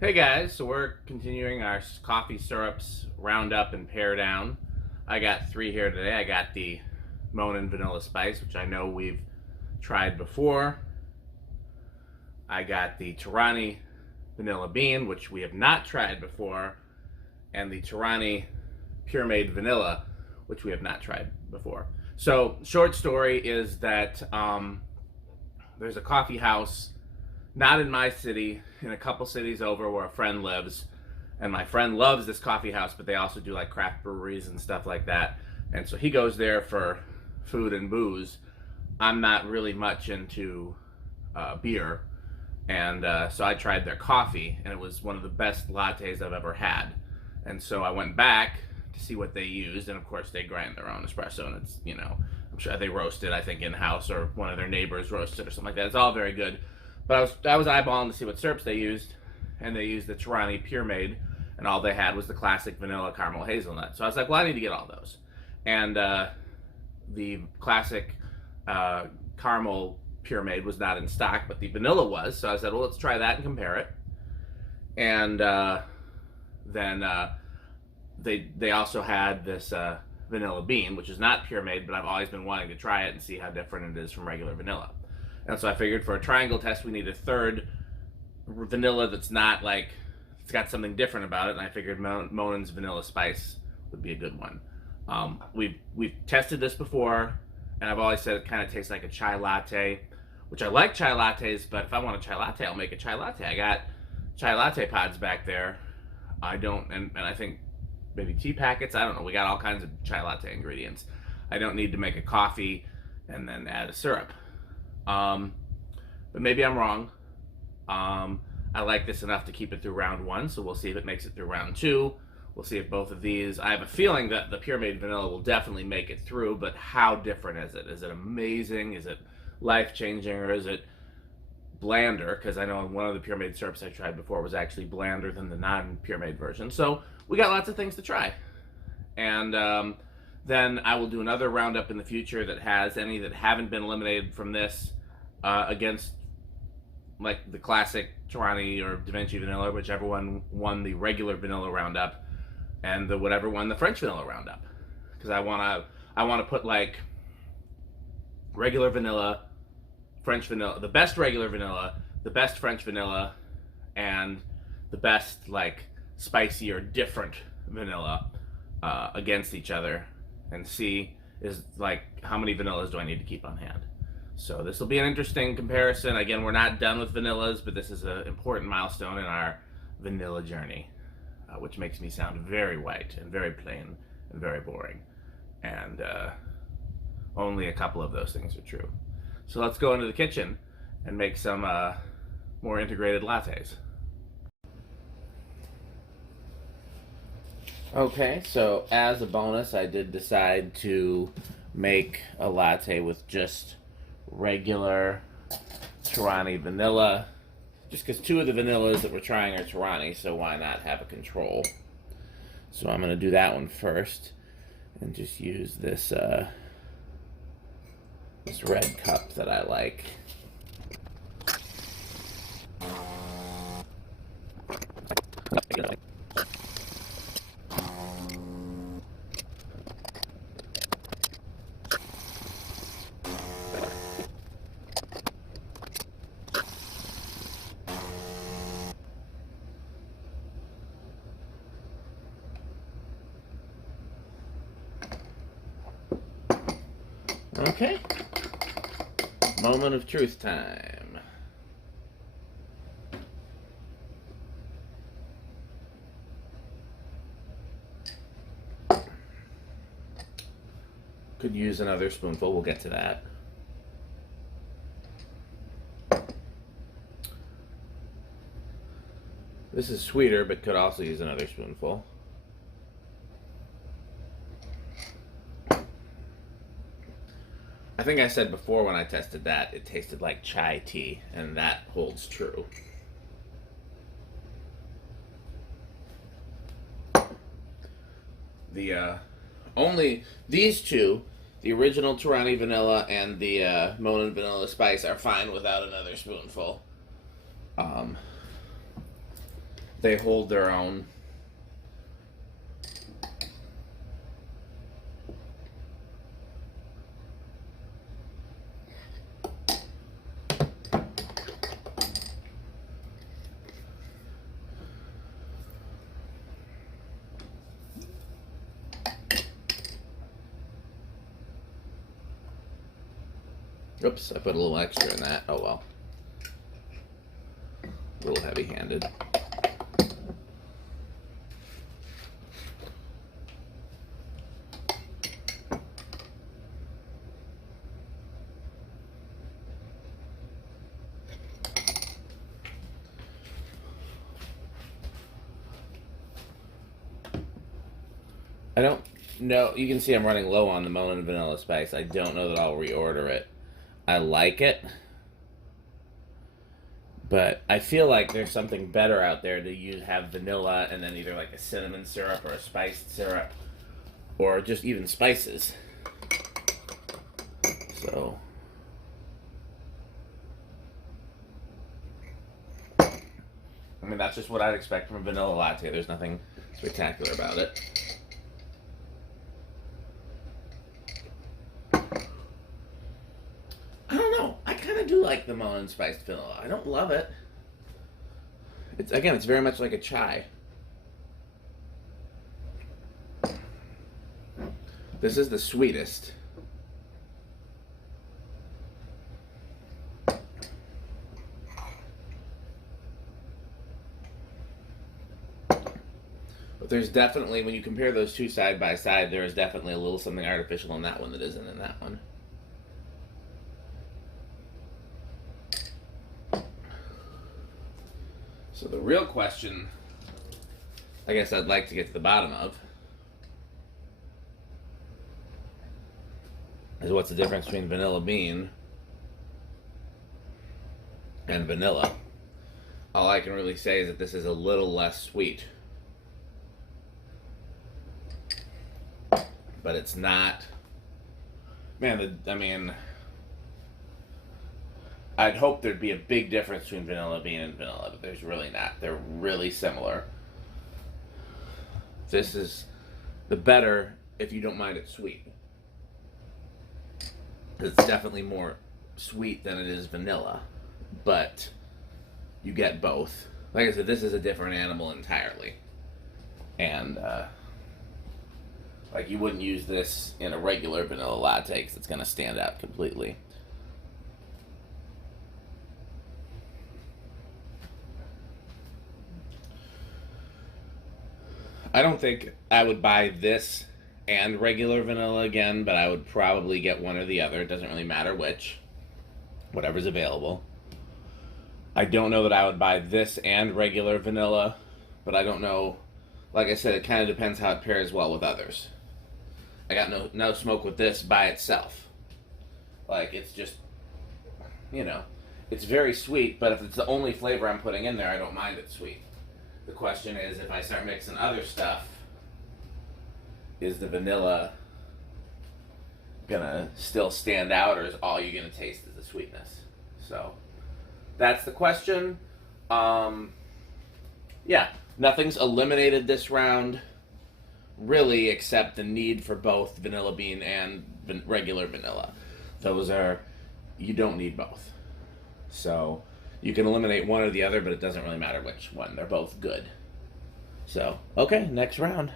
Hey guys, so we're continuing our coffee syrups roundup and pare down. I got three here today. I got the Monin Vanilla Spice, which I know we've tried before. I got the Torani Vanilla Bean, which we have not tried before, and the Torani Puremade Vanilla, which we have not tried before. So, short story is that there's a coffee house not in my city, in a couple cities over where a friend lives. And my friend loves this coffee house, but they also do like craft breweries and stuff like that. And so he goes there for food and booze. I'm not really much into beer. And so I tried their coffee, and it was one of the best lattes I've ever had. And so I went back to see what they used, and of course they grind their own espresso, and it's, I'm sure they roast it, I think, in-house, or one of their neighbors roasted or something like that. It's all very good. But I was eyeballing to see what syrups they used, and they used the Torani Puremade, and all they had was the classic vanilla caramel hazelnut. So I was like, well, I need to get all those. And the classic caramel Puremade was not in stock, but the vanilla was. So I said, well, let's try that and compare it. And then they also had this vanilla bean, which is not Puremade, but I've always been wanting to try it and see how different it is from regular vanilla. And so I figured for a triangle test, we need a third vanilla that's not like, it's got something different about it. And I figured Monin's Vanilla Spice would be a good one. We've tested this before, and I've always said it kind of tastes like a chai latte, which I like chai lattes, but if I want a chai latte, I'll make a chai latte. I got chai latte pods back there. I don't, and I think maybe tea packets. I don't know. We got all kinds of chai latte ingredients. I don't need to make a coffee and then add a syrup. But maybe I'm wrong. I like this enough to keep it through round one, so we'll see if it makes it through round two. We'll see if both of these, I have a feeling that the Puremade Vanilla will definitely make it through, but how different is it? Is it amazing? Is it life-changing, or is it blander? Because I know one of the Puremade syrups I tried before was actually blander than the non-Puremade version. So we got lots of things to try. And then I will do another roundup in the future that has any that haven't been eliminated from this against like the classic Torani or DaVinci vanilla, whichever one won the regular vanilla roundup, and the whatever won the French vanilla roundup. Because I wanna put like regular vanilla, French vanilla, the best regular vanilla, the best French vanilla, and the best like spicy or different vanilla against each other, and see is like how many vanillas do I need to keep on hand. So this will be an interesting comparison. Again, we're not done with vanillas, but this is an important milestone in our vanilla journey, which makes me sound very white and very plain and very boring. And only a couple of those things are true. So let's go into the kitchen and make some more integrated lattes. Okay, so as a bonus, I did decide to make a latte with just regular Torani vanilla, just because two of the vanillas that we're trying are Torani, so why not have a control? So I'm going to do that one first, and just use this this red cup that I like. Okay, moment of truth time. Could use another spoonful, we'll get to that. This is sweeter, but could also use another spoonful. I think I said before when I tested that, it tasted like chai tea, and that holds true. The only, these two, the original Torani vanilla and the Monin vanilla spice, are fine without another spoonful. They hold their own. Oops, I put a little extra in that. Oh well. A little heavy-handed. I don't know. You can see I'm running low on the Monin Vanilla Spice. I don't know that I'll reorder it. I like it, but I feel like there's something better out there to use, have vanilla and then either like a cinnamon syrup or a spiced syrup or just even spices. So I mean, that's just what I'd expect from a vanilla latte. There's nothing spectacular about it. I don't know. I kind of do like the Monin spiced vanilla. I don't love it. It's very much like a chai. This is the sweetest. But there's definitely, when you compare those two side by side, there is definitely a little something artificial in that one that isn't in that one. So the real question, I guess I'd like to get to the bottom of, is what's the difference between vanilla bean and vanilla. All I can really say is that this is a little less sweet. But it's not, man, I mean, I'd hope there'd be a big difference between vanilla bean and vanilla, but there's really not. They're really similar. This is the better if you don't mind it sweet. It's definitely more sweet than it is vanilla, but you get both. Like I said, this is a different animal entirely. And, like, you wouldn't use this in a regular vanilla latte because it's going to stand out completely. I don't think I would buy this and regular vanilla again, but I would probably get one or the other. It doesn't really matter which. Whatever's available. I don't know that I would buy this and regular vanilla, but I don't know. Like I said, it kind of depends how it pairs well with others. I got no smoke with this by itself. Like, it's just, you know, it's very sweet, but if it's the only flavor I'm putting in there, I don't mind it sweet. The question is, if I start mixing other stuff, is the vanilla gonna still stand out, or is all you're gonna taste is the sweetness? So, that's the question. Yeah, nothing's eliminated this round, really, except the need for both vanilla bean and regular vanilla. Those are, you don't need both. So, you can eliminate one or the other, but it doesn't really matter which one. They're both good. So, okay, next round.